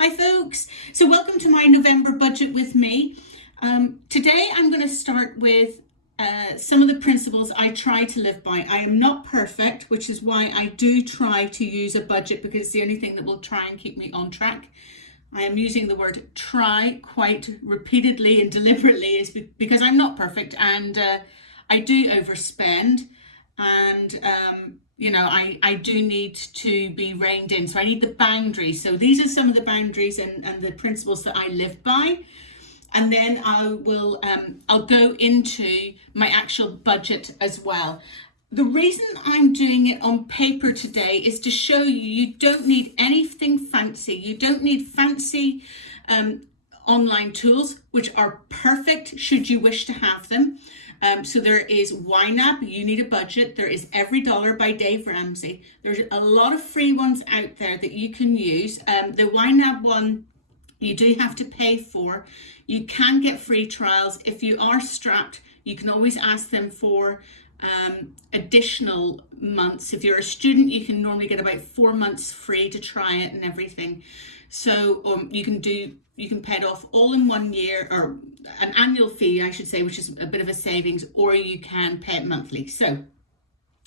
Hi folks, so welcome to my November budget with me. Today I'm going to start with some of the principles I try to live by. I am not perfect, which is why I do try to use a budget, because it's the only thing that will try and keep me on track. I am using the word try quite repeatedly and deliberately is because I'm not perfect, and I do overspend, and I do need to be reined in. So I need the boundaries. So these are some of the boundaries and the principles that I live by. And then I'll go into my actual budget as well. The reason I'm doing it on paper today is to show you don't need anything fancy. You don't need fancy online tools, which are perfect should you wish to have them. So there is YNAB, You Need a Budget. There is Every Dollar by Dave Ramsey. There's a lot of free ones out there that you can use. The YNAB one, you do have to pay for. You can get free trials. If you are strapped, you can always ask them for additional months. If you're a student, you can normally get about 4 months free to try it and everything. So you can pay it off all in 1 year, or an annual fee, I should say, which is a bit of a savings, or you can pay it monthly. So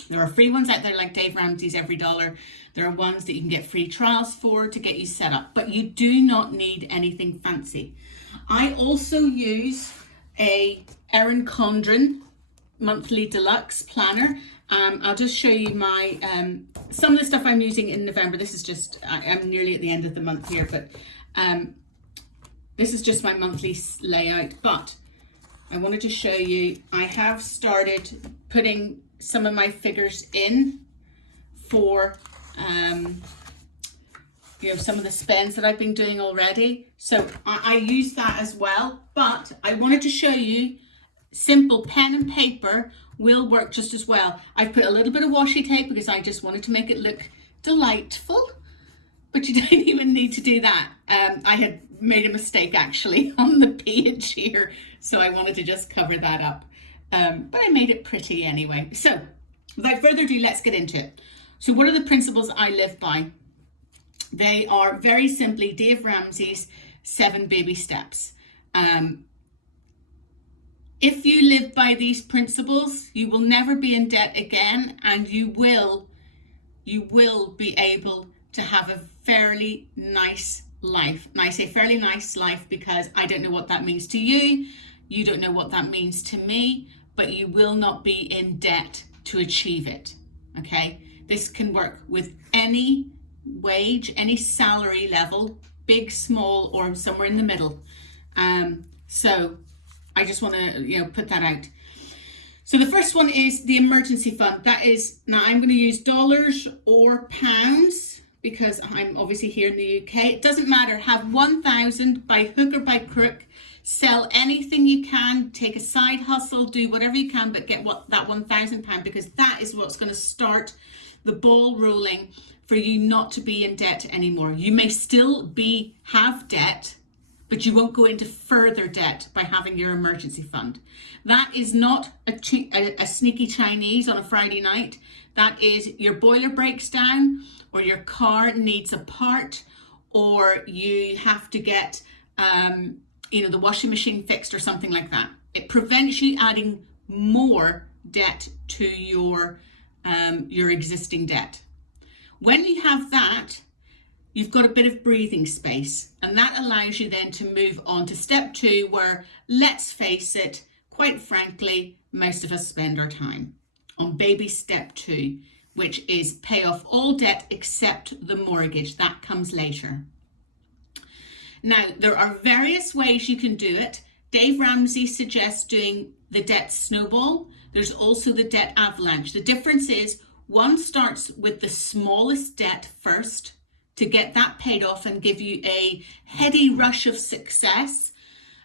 there are free ones out there like Dave Ramsey's Every Dollar. There are ones that you can get free trials for to get you set up, but you do not need anything fancy. I also use a ERIN CONDREN monthly deluxe planner. I'll just show you my some of the stuff I'm using in November. This is just, I'm nearly at the end of the month here, but this is just my monthly layout. But I wanted to show you, I have started putting some of my figures in for some of the spends that I've been doing already. So I use that as well, but I wanted to show you simple pen and paper will work just as well. I've put a little bit of washi tape because I just wanted to make it look delightful, but you don't even need to do that. I had made a mistake actually on the page here, so I wanted to just cover that up. But I made it pretty anyway. So without further ado, let's get into it. So what are the principles I live by? They are very simply Dave Ramsey's 7 baby steps. If you live by these principles, you will never be in debt again, and you will be able to have a fairly nice life. And I say fairly nice life because I don't know what that means to you. You don't know what that means to me, but you will not be in debt to achieve it. Okay? This can work with any wage, any salary level, big, small, or somewhere in the middle. So I just want to put that out. So the first one is the emergency fund. That is, now I'm going to use dollars or pounds because I'm obviously here in the UK. It doesn't matter. Have 1,000 by hook or by crook. Sell anything you can, take a side hustle, do whatever you can, but get that £1,000, because that is what's going to start the ball rolling for you not to be in debt anymore. You may still have debt, but you won't go into further debt by having your emergency fund. That is not a sneaky Chinese on a Friday night. That is, your boiler breaks down, or your car needs a part, or you have to get the washing machine fixed or something like that. It prevents you adding more debt to your existing debt. When you have that, you've got a bit of breathing space, and that allows you then to move on to step 2, where, let's face it, quite frankly, most of us spend our time on baby step 2, which is pay off all debt except the mortgage. That comes later. Now, there are various ways you can do it. Dave Ramsey suggests doing the debt snowball. There's also the debt avalanche. The difference is one starts with the smallest debt first to get that paid off and give you a heady rush of success.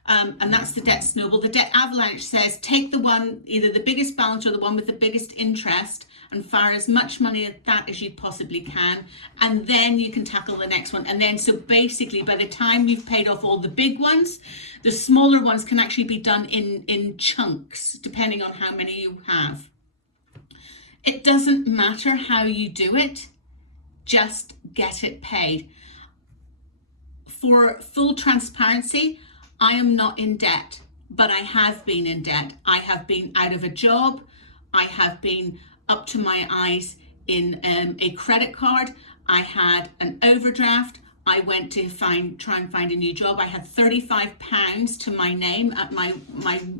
And that's the debt snowball. The debt avalanche says take the one, either the biggest balance or the one with the biggest interest, and fire as much money at that as you possibly can, and then you can tackle the next one. And then, so basically, by the time you've paid off all the big ones, the smaller ones can actually be done in chunks, depending on how many you have. It doesn't matter how you do it, just get it paid. for full transparency, I am not in debt, but I have been in debt. I have been out of a job. I have been up to my eyes in a credit card. I had an overdraft. I went to try and find a new job. I had £35 to my name at my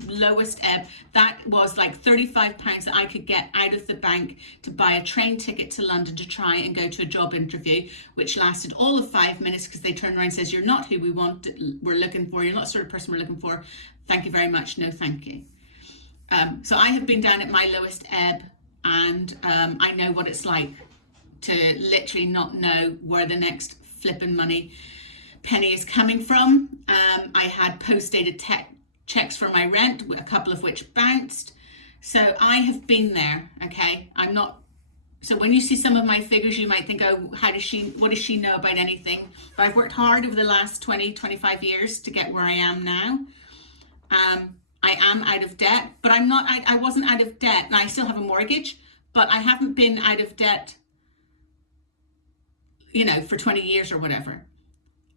lowest ebb. That was like £35 that I could get out of the bank to buy a train ticket to London to try and go to a job interview, which lasted all of 5 minutes because they turned around and says, "You're not who we're looking for. You're not the sort of person we're looking for. Thank you very much. No, thank you." So I have been down at my lowest ebb, and I know what it's like to literally not know where the next flipping money penny is coming from. I had post-dated checks for my rent, a couple of which bounced. So I have been there, okay? So when you see some of my figures, you might think, oh, what does she know about anything? But I've worked hard over the last 25 years to get where I am now. I am out of debt, but I wasn't out of debt, and I still have a mortgage, but I haven't been out of debt, for 20 years or whatever.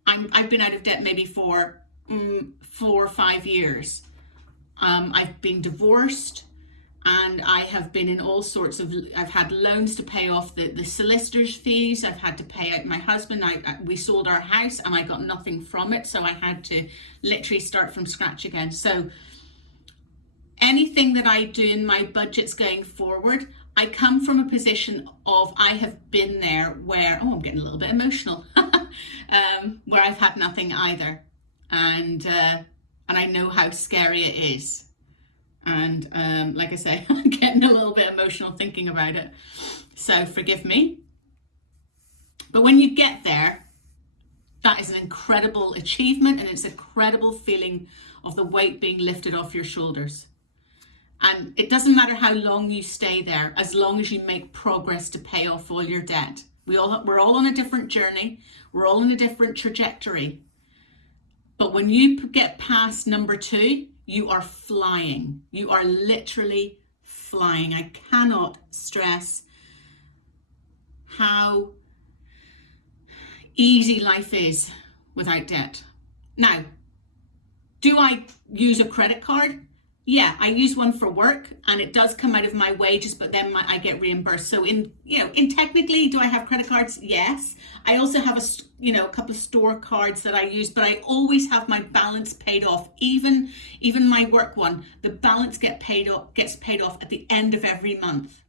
I've been out of debt maybe for 4 or 5 years. I've been divorced, and I have been in all sorts of, I've had loans to pay off the solicitor's fees. I've had to pay out my husband. We sold our house and I got nothing from it. So I had to literally start from scratch again. So anything that I do in my budgets going forward, I come from a position of, I have been there where, I'm getting a little bit emotional, where I've had nothing either. And I know how scary it is. And like I say, I'm getting a little bit emotional thinking about it. So forgive me. But when you get there, that is an incredible achievement, and it's a incredible feeling of the weight being lifted off your shoulders. And it doesn't matter how long you stay there, as long as you make progress to pay off all your debt. We're all on a different journey. We're all on a different trajectory. But when you get past number 2, you are flying. You are literally flying. I cannot stress how easy life is without debt. Now, do I use a credit card? Yeah, I use one for work, and it does come out of my wages, but then I get reimbursed. So in technically, do I have credit cards? Yes. I also have a couple of store cards that I use, but I always have my balance paid off. Even my work one, the balance gets paid off at the end of every month.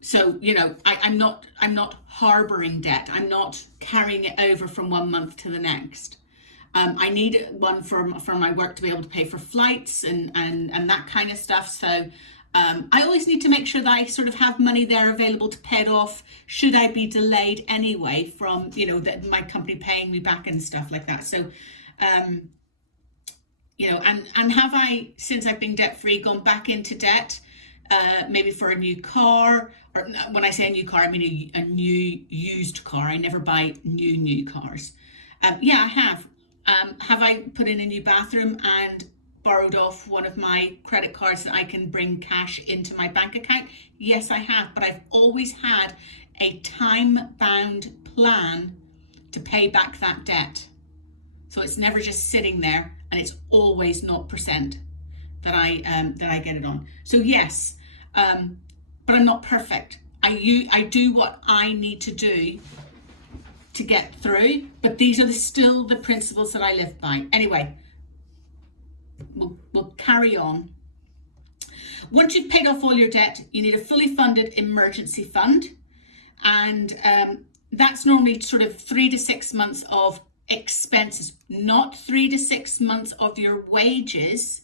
So I'm not harboring debt. I'm not carrying it over from one month to the next. I need one for my work to be able to pay for flights and that kind of stuff. So I always need to make sure that I sort of have money there available to pay it off should I be delayed anyway from, my company paying me back and stuff like that. So, and have I, since I've been debt free, gone back into debt, maybe for a new car? Or when I say a new car, I mean a new used car. I never buy new cars. Yeah, I have. Have I put in a new bathroom and borrowed off one of my credit cards that I can bring cash into my bank account? Yes, I have, but I've always had a time-bound plan to pay back that debt. So it's never just sitting there, and it's always 0% that I get it on. So yes, but I'm not perfect. I do what I need to do to get through, but these are still the principles that I live by. Anyway, we'll carry on. Once you've paid off all your debt, you need a fully funded emergency fund, and that's normally sort of 3 to 6 months of expenses, not 3 to 6 months of your wages,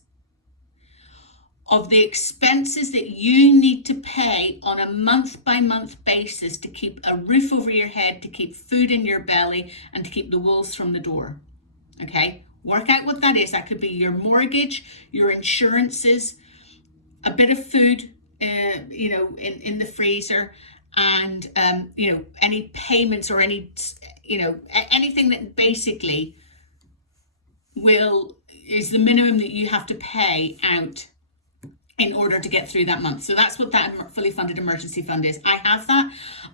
of the expenses that you need to pay on a month-by-month basis to keep a roof over your head, to keep food in your belly, and to keep the wolves from the door. Okay? Work out what that is. That could be your mortgage, your insurances, a bit of food, in the freezer, and any payments or any, anything that basically is the minimum that you have to pay out in order to get through that month. So that's what that fully funded emergency fund is. I have that.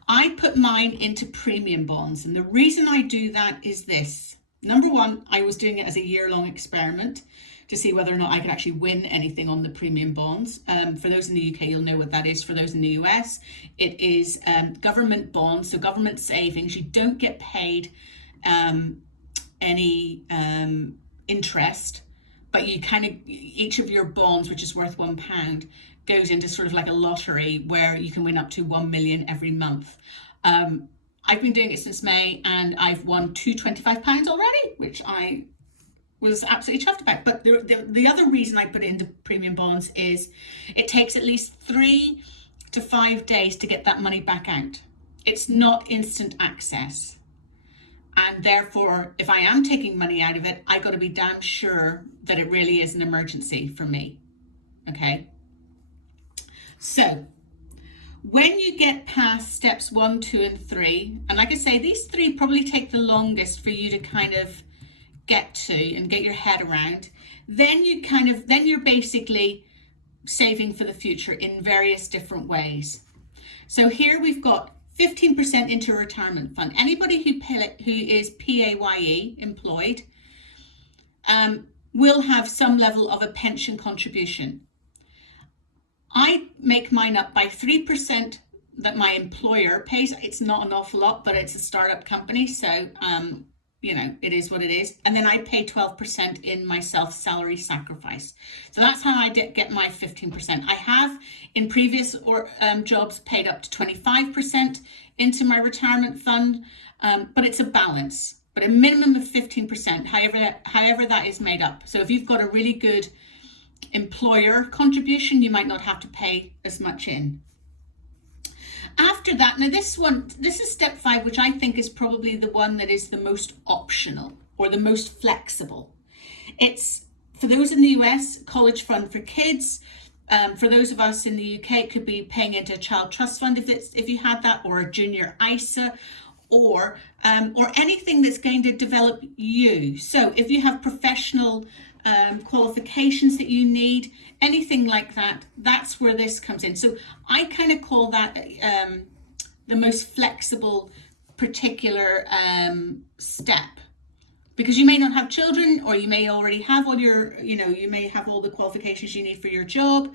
I put mine into premium bonds. And the reason I do that is this. Number one, I was doing it as a year-long experiment to see whether or not I could actually win anything on the premium bonds. For those in the UK, you'll know what that is. For those in the US, it is government bonds, so government savings. You don't get paid any interest, but you kind of, each of your bonds, which is worth £1, goes into sort of like a lottery where you can win up to 1 million every month. I've been doing it since May and I've won £225 already, which I was absolutely chuffed about. But the other reason I put it into premium bonds is it takes at least 3 to 5 days to get that money back out. It's not instant access. And therefore, if I am taking money out of it, I got to be damn sure that it really is an emergency for me. Okay. So when you get past steps 1, 2, and 3, and like I say, these 3 probably take the longest for you to kind of get to and get your head around, then you're basically saving for the future in various different ways. So here we've got 15% into a retirement fund. Anybody who is PAYE employed will have some level of a pension contribution. I make mine up by 3% that my employer pays. It's not an awful lot, but it's a startup company, so you know, it is what it is. And then I pay 12% in my salary sacrifice. So that's how I get my 15%. I have in previous jobs paid up to 25% into my retirement fund, but it's a balance, but a minimum of 15%, however that is made up. So if you've got a really good employer contribution, you might not have to pay as much in. After that, now this is step 5, which I think is probably the one that is the most optional or the most flexible. It's, for those in the US, college fund for kids. For those of us in the UK, it could be paying into a child trust fund if you had that, or a junior ISA, or anything that's going to develop you. So if you have professional qualifications that you need, anything like that, that's where this comes in. So I kind of call that the most flexible particular step, because you may not have children, or you may already have all your, you may have all the qualifications you need for your job,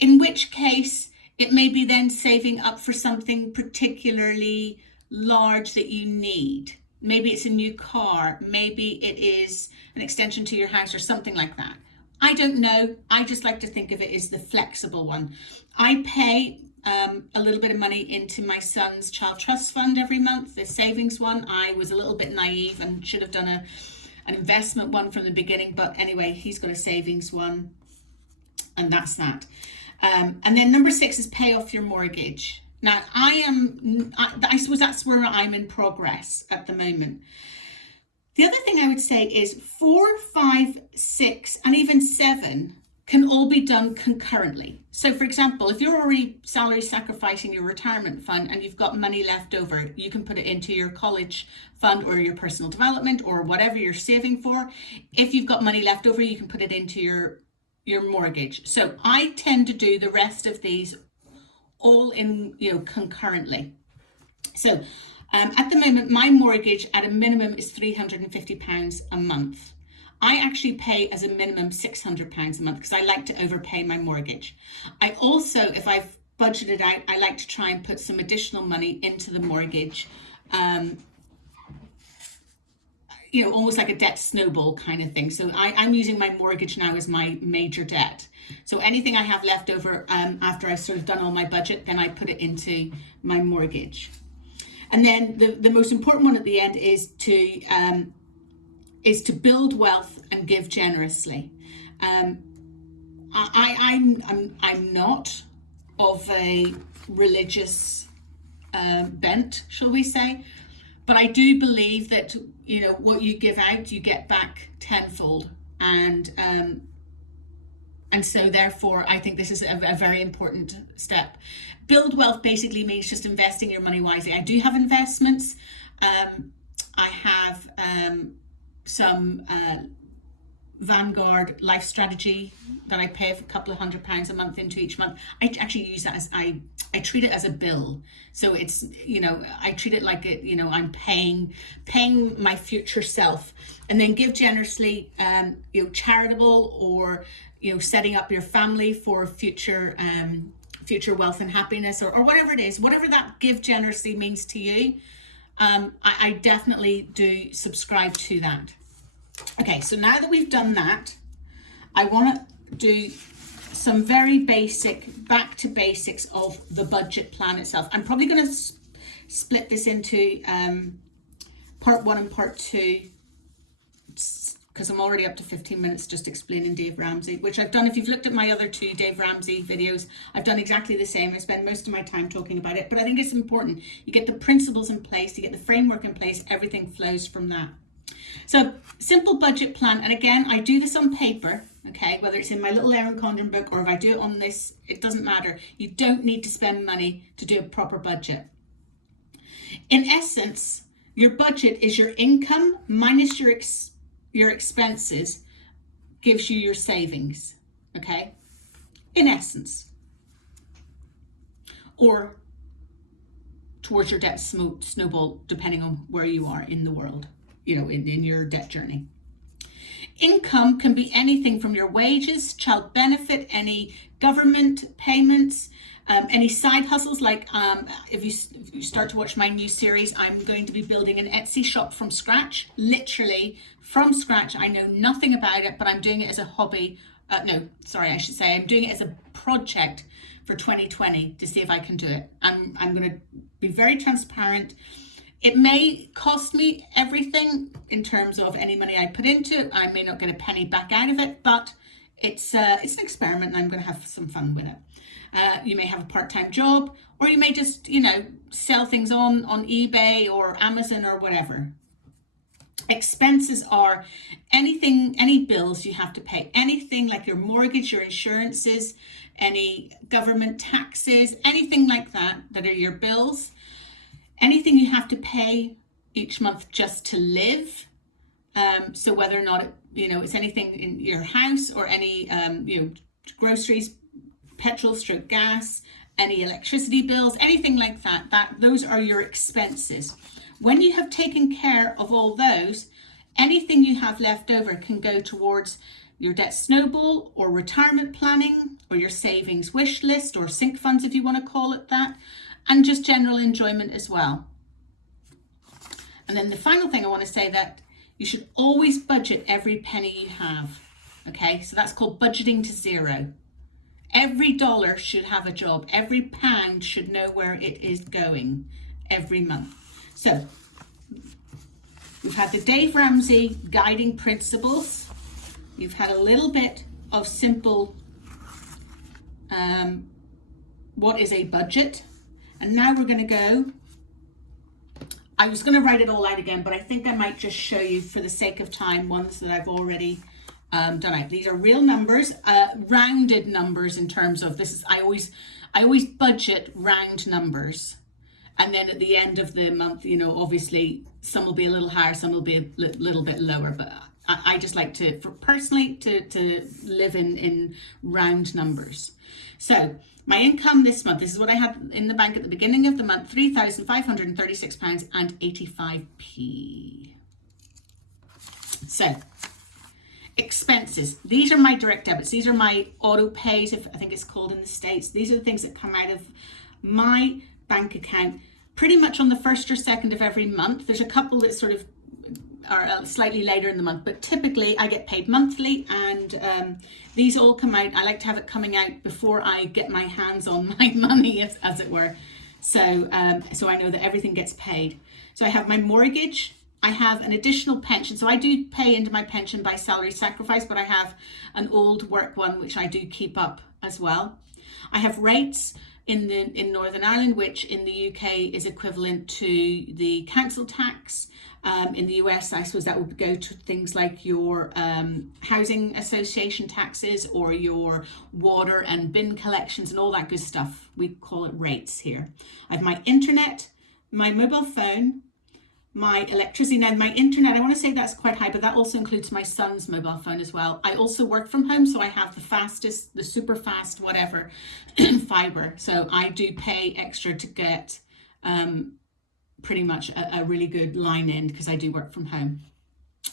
in which case it may be then saving up for something particularly large that you need. Maybe it's a new car, maybe it is an extension to your house or something like that. I don't know. I just like to think of it as the flexible one. I pay a little bit of money into my son's child trust fund every month, the savings one. I was a little bit naive and should have done an investment one from the beginning, but anyway, he's got a savings one, and that's that. And then number 6 is pay off your mortgage. Now, I suppose that's where I'm in progress at the moment. The other thing I would say is 4, 5, 6, and even 7 can all be done concurrently. So for example, if you're already salary sacrificing your retirement fund and you've got money left over, you can put it into your college fund or your personal development or whatever you're saving for. If you've got money left over, you can put it into your mortgage. So I tend to do the rest of these all in, concurrently. So at the moment, my mortgage at a minimum is £350 a month. I actually pay as a minimum £600 a month because I like to overpay my mortgage. I also, if I've budgeted out, I like to try and put some additional money into the mortgage, almost like a debt snowball kind of thing. So I'm using my mortgage now as my major debt. So anything I have left over after I've sort of done all my budget, then I put it into my mortgage. And then the most important one at the end is to build wealth and give generously. I'm not of a religious bent, shall we say, but I do believe that what you give out, you get back tenfold, and so therefore I think this is a very important step. Build wealth basically means just investing your money wisely. I do have investments. I have some Vanguard life strategy that I pay a couple of £100 a month into each month. I actually use that as I treat it as a bill. So it's, you know, I treat it like it, you know, I'm paying my future self. And then Give Generously, you know, charitable, or, you know, setting up your family for future wealth and happiness, or whatever it is, whatever that Give Generously means to you. I definitely do subscribe to that. Okay, so now that we've done that, I want to do some very basic, back to basics of the budget plan itself. I'm probably going to split this into part 1 and part 2, because I'm already up to 15 minutes just explaining Dave Ramsey, which I've done. If you've looked at my other 2 Dave Ramsey videos, I've done exactly the same. I spend most of my time talking about it, but I think it's important. You get the principles in place, you get the framework in place, everything flows from that. So, simple budget plan, and again, I do this on paper, okay, whether it's in my little ERIN Condren book or if I do it on this, it doesn't matter. You don't need to spend money to do a proper budget. In essence, your budget is your income minus your expenses gives you your savings, okay, in essence, or towards your debt snowball, depending on where you are in the world, you know, in your debt journey. Income can be anything from your wages, child benefit, any government payments, any side hustles, like if you start to watch my new series, I'm going to be building an Etsy shop from scratch, literally from scratch. I know nothing about it, but I'm doing it as a hobby. I'm doing it as a project for 2020 to see if I can do it. I'm going to be very transparent. It may cost me everything in terms of any money I put into it. I may not get a penny back out of it, but it's an experiment and I'm going to have some fun with it. You may have a part-time job, or you may just, you know, sell things on eBay or Amazon or whatever. Expenses are anything, any bills you have to pay, anything like your mortgage, your insurances, any government taxes, anything like that are your bills. Anything you have to pay each month just to live. So whether or not it's anything in your house, or any groceries, petrol, gas, any electricity bills, anything like that, those are your expenses. When you have taken care of all those, anything you have left over can go towards your debt snowball, or retirement planning, or your savings wish list, or sink funds if you want to call it that, and just general enjoyment as well. And then the final thing I want to say, that you should always budget every penny you have. Okay, so that's called budgeting to zero. Every dollar should have a job. Every pound should know where it is going every month. So we've had the Dave Ramsey guiding principles. You've had a little bit of simple, what is a budget? And now we're going to go, I was going to write it all out again, but I think I might just show you, for the sake of time, ones that I've already done out. These are real numbers, rounded numbers in terms of this is, I always budget round numbers. And then at the end of the month, obviously some will be a little higher, some will be a little bit lower, but I just like to, personally, to live in round numbers. So my income this month, this is what I had in the bank at the beginning of the month, £3,536.85. So expenses, these are my direct debits. These are my auto pays, if I think it's called in the States. These are the things that come out of my bank account pretty much on the 1st or 2nd of every month. There's a couple that sort of are slightly later in the month, but typically I get paid monthly, and these all come out. I like to have it coming out before I get my hands on my money, as it were. So I know that everything gets paid. So I have my mortgage. I have an additional pension. So I do pay into my pension by salary sacrifice, but I have an old work one, which I do keep up as well. I have rates in Northern Ireland, which in the UK is equivalent to the council tax. In the US, I suppose that would go to things like your housing association taxes, or your water and bin collections and all that good stuff. We call it rates here. I have my internet, my mobile phone, my electricity. Now my internet, I want to say that's quite high, but that also includes my son's mobile phone as well. I also work from home, so I have the fastest, the super fast, whatever, fiber. So I do pay extra to get pretty much a really good line in because I do work from home.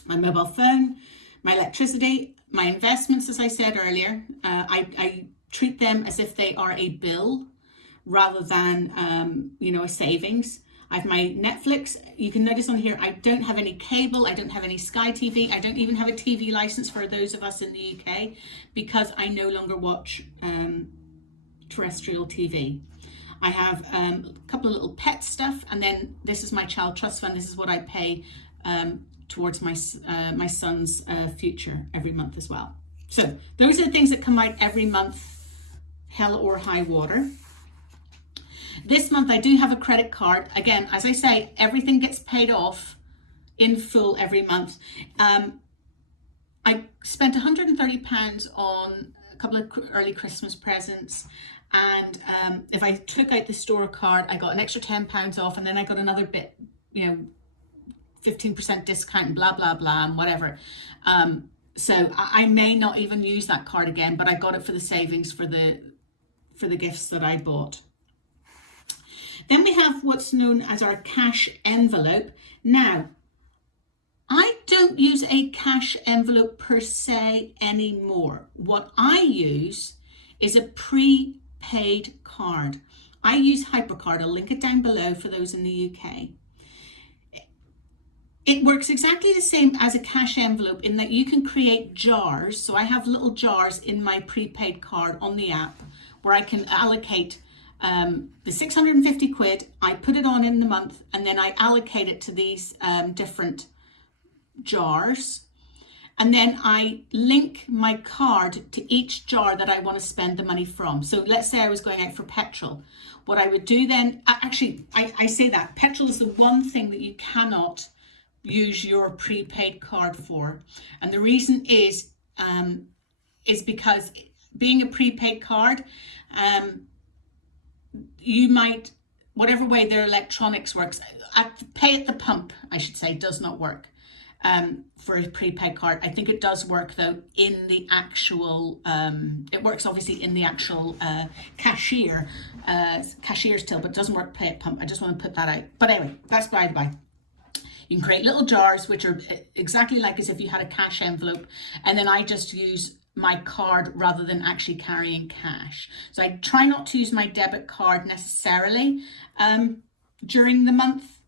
My mobile phone, my electricity, my investments, as I said earlier, I treat them as if they are a bill rather than, you know, a savings. I have my Netflix. You can notice on here, I don't have any cable. I don't have any Sky TV. I don't even have a TV license for those of us in the UK because I no longer watch terrestrial TV. I have a couple of little pet stuff, and then this is my child trust fund. This is what I pay towards my son's future every month as well. So those are the things that come out every month, hell or high water. This month I do have a credit card. Again, as I say, everything gets paid off in full every month. I spent £130 on a couple of early Christmas presents, and if I took out the store card, I got an extra £10 off, and then I got another bit, you know, 15% discount and blah blah blah and whatever. So I may not even use that card again, but I got it for the savings for the gifts that I bought. Then we have what's known as our cash envelope. Now, I don't use a cash envelope per se anymore. What I use is a prepaid card. I use HyperCard. I'll link it down below for those in the UK. It works exactly the same as a cash envelope in that you can create jars. So I have little jars in my prepaid card on the app where I can allocate the 650 quid, I put it on in the month, and then I allocate it to these different jars. And then I link my card to each jar that I want to spend the money from. So let's say I was going out for petrol. What I would do then, I say that petrol is the one thing that you cannot use your prepaid card for. And the reason is because being a prepaid card, you might, whatever way their electronics works, pay at the pump, I should say, does not work for a prepaid card. I think it does work though in the actual, it works obviously in the actual cashier's till, but it doesn't work pay at pump. I just want to put that out. But anyway, that's by the by. You can create little jars, which are exactly like as if you had a cash envelope. And then I just use my card rather than actually carrying cash. So I try not to use my debit card necessarily during the month,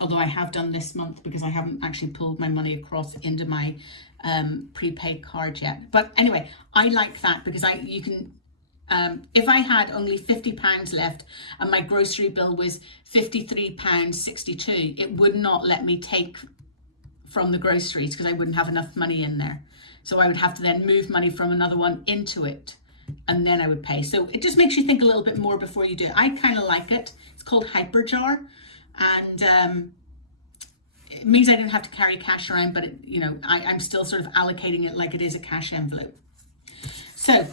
although I have done this month because I haven't actually pulled my money across into my prepaid card yet. But anyway, I like that because you can, if I had only £50 left and my grocery bill was £53.62, it would not let me take from the groceries because I wouldn't have enough money in there. So I would have to then move money from another one into it, and then I would pay. So it just makes you think a little bit more before you do it. I kind of like it. It's called Hyperjar, and it means I don't have to carry cash around, but you know, I'm still sort of allocating it like it is a cash envelope. So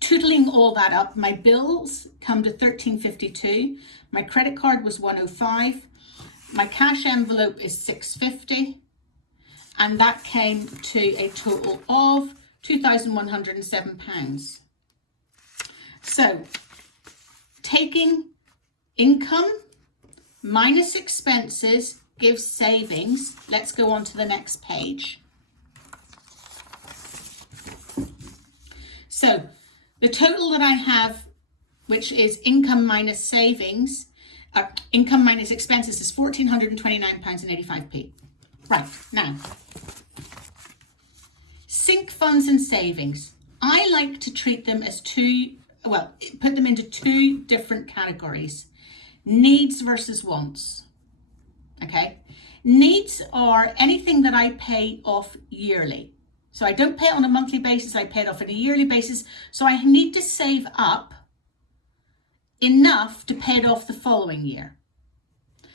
totaling all that up, my bills come to £13.52. My credit card was £105. My cash envelope is £650. And that came to a total of £2,107. So taking income minus expenses gives savings. Let's go on to the next page. So the total that I have, which is income minus savings, income minus expenses, is £1,429.85. Right, now, sync funds and savings. I like to treat them as put them into two different categories. Needs versus wants, okay? Needs are anything that I pay off yearly. So I don't pay it on a monthly basis, I pay it off on a yearly basis. So I need to save up enough to pay it off the following year.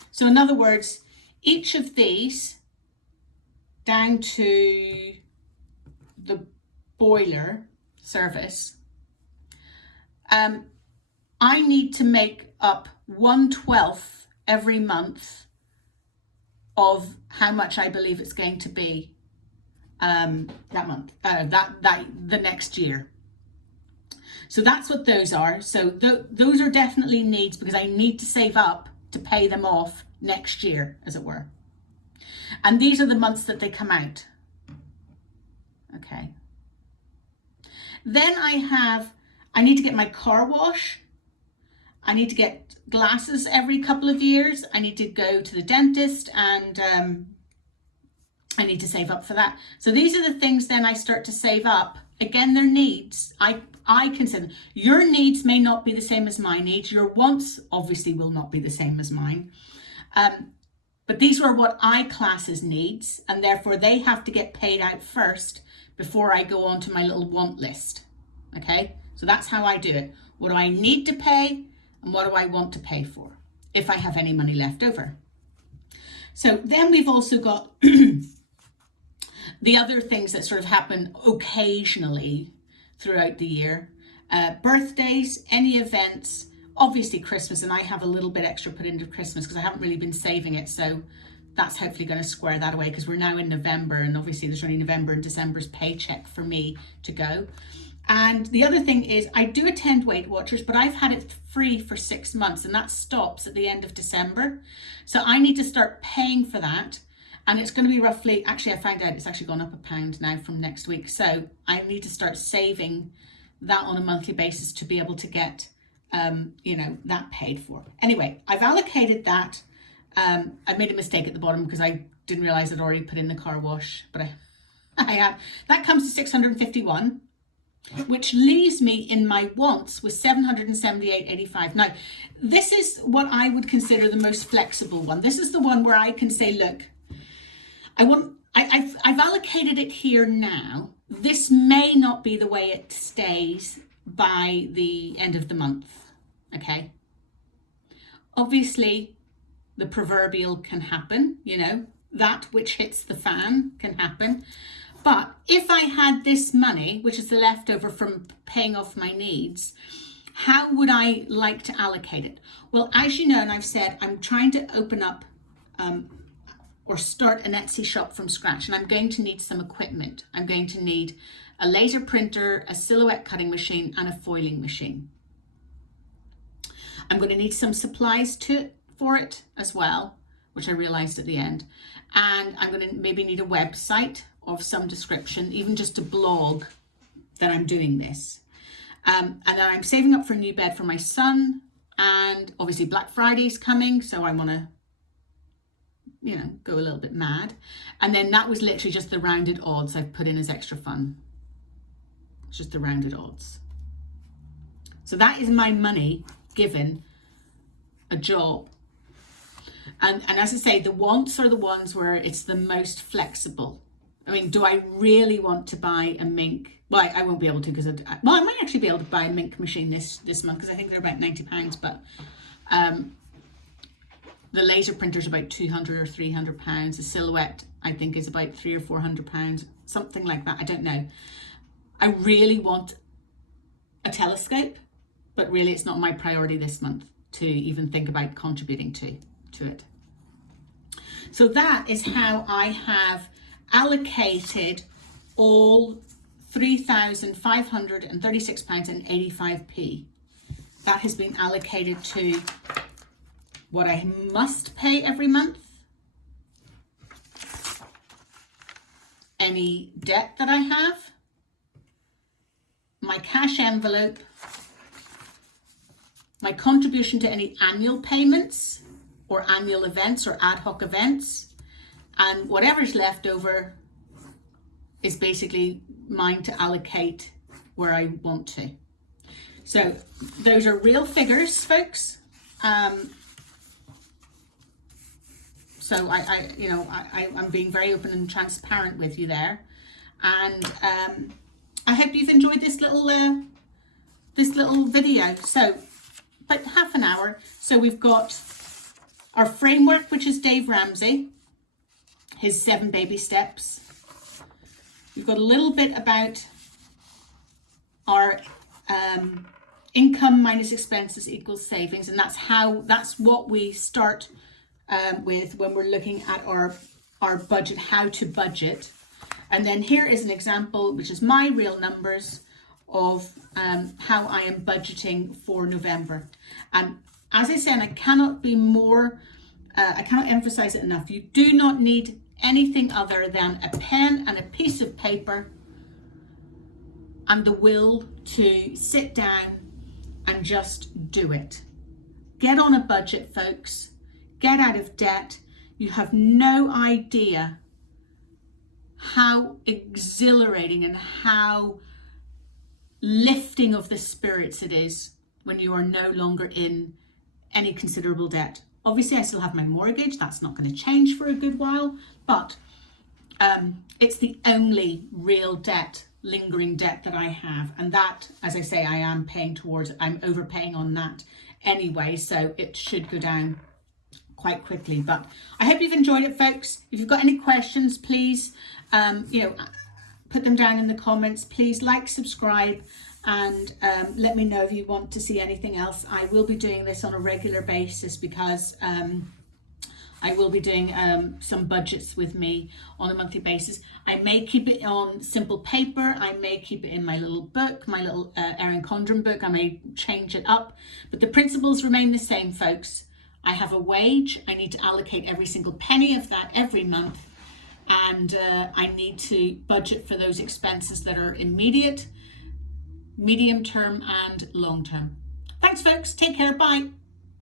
So in other words, each of these down to the boiler service, I need to make up 1/12 every month of how much I believe it's going to be that month, the next year. So that's what those are. So those are definitely needs, because I need to save up to pay them off next year, as it were. And these are the months that they come out. Okay. Then I need to get my car wash. I need to get glasses every couple of years. I need to go to the dentist, and I need to save up for that. So these are the things then I start to save up. Again, they're needs. I consider your needs may not be the same as my needs. Your wants obviously will not be the same as mine. But these are what I class as needs, and therefore they have to get paid out first before I go on to my little want list. Okay, so that's how I do it. What do I need to pay, and what do I want to pay for, if I have any money left over? So then we've also got the other things that sort of happen occasionally throughout the year. Birthdays, any events, obviously Christmas, and I have a little bit extra put into Christmas because I haven't really been saving it, so that's hopefully going to square that away, because we're now in November, and obviously there's only November and December's paycheck for me to go. And the other thing is, I do attend Weight Watchers, but I've had it free for 6 months, and that stops at the end of December. So I need to start paying for that. And it's going to be roughly, actually I found out it's actually gone up £1 now from next week. So I need to start saving that on a monthly basis to be able to get, that paid for. Anyway, I've allocated that. I made a mistake at the bottom because I didn't realize I'd already put in the car wash, but I have. That comes to 651, which leaves me in my wants with 778.85. Now, this is what I would consider the most flexible one. This is the one where I can say, look, I've allocated it here now. This may not be the way it stays by the end of the month, okay? Obviously, the proverbial can happen, that which hits the fan can happen. But if I had this money, which is the leftover from paying off my needs, how would I like to allocate it? Well, as you know, and I've said, I'm trying to open up or start an Etsy shop from scratch, and I'm going to need some equipment. I'm going to need a laser printer, a silhouette cutting machine, and a foiling machine. I'm going to need some supplies for it as well, which I realized at the end. And I'm going to maybe need a website of some description, even just a blog that I'm doing this. And then I'm saving up for a new bed for my son, and obviously Black Friday's coming, so I want to go a little bit mad. And then that was literally just the rounded odds I've put in as extra fun. It's just the rounded odds. So that is my money given a job. And as I say, the wants are the ones where it's the most flexible. I mean, do I really want to buy a mink? Well, I won't be able to, because I might actually be able to buy a mink machine this month, because I think they're about £90, but the laser printer is about £200 or £300. The silhouette, I think, is about £300 or £400, something like that. I don't know. I really want a telescope, but really it's not my priority this month to even think about contributing to it. So that is how I have allocated all £3,536.85. That has been allocated to what I must pay every month, any debt that I have, my cash envelope, my contribution to any annual payments or annual events or ad hoc events, and whatever's left over is basically mine to allocate where I want to. So those are real figures, folks. So I'm being very open and transparent with you there, and I hope you've enjoyed this little video. So about half an hour. So we've got our framework, which is Dave Ramsey, his 7 baby steps. We've got a little bit about our income minus expenses equals savings, and that's what we start with when we're looking at our budget, how to budget. And then here is an example, which is my real numbers of how I am budgeting for November. And as I said, I cannot be more, I cannot emphasize it enough. You do not need anything other than a pen and a piece of paper and the will to sit down and just do it. Get on a budget, folks. Get out of debt. You have no idea how exhilarating and how lifting of the spirits it is when you are no longer in any considerable debt. Obviously, I still have my mortgage. That's not going to change for a good while, but it's the only real debt, lingering debt that I have. And that, as I say, I am paying towards, I'm overpaying on that anyway, so it should go down quite quickly. But I hope you've enjoyed it, folks. If you've got any questions, please, put them down in the comments. Please like, subscribe, and let me know if you want to see anything else. I will be doing this on a regular basis because I will be doing some budgets with me on a monthly basis. I may keep it on simple paper. I may keep it in my little book, my little ERIN CONDREN book. I may change it up, but the principles remain the same, folks. I have a wage. I need to allocate every single penny of that every month. And I need to budget for those expenses that are immediate, medium term and long term. Thanks, folks. Take care. Bye.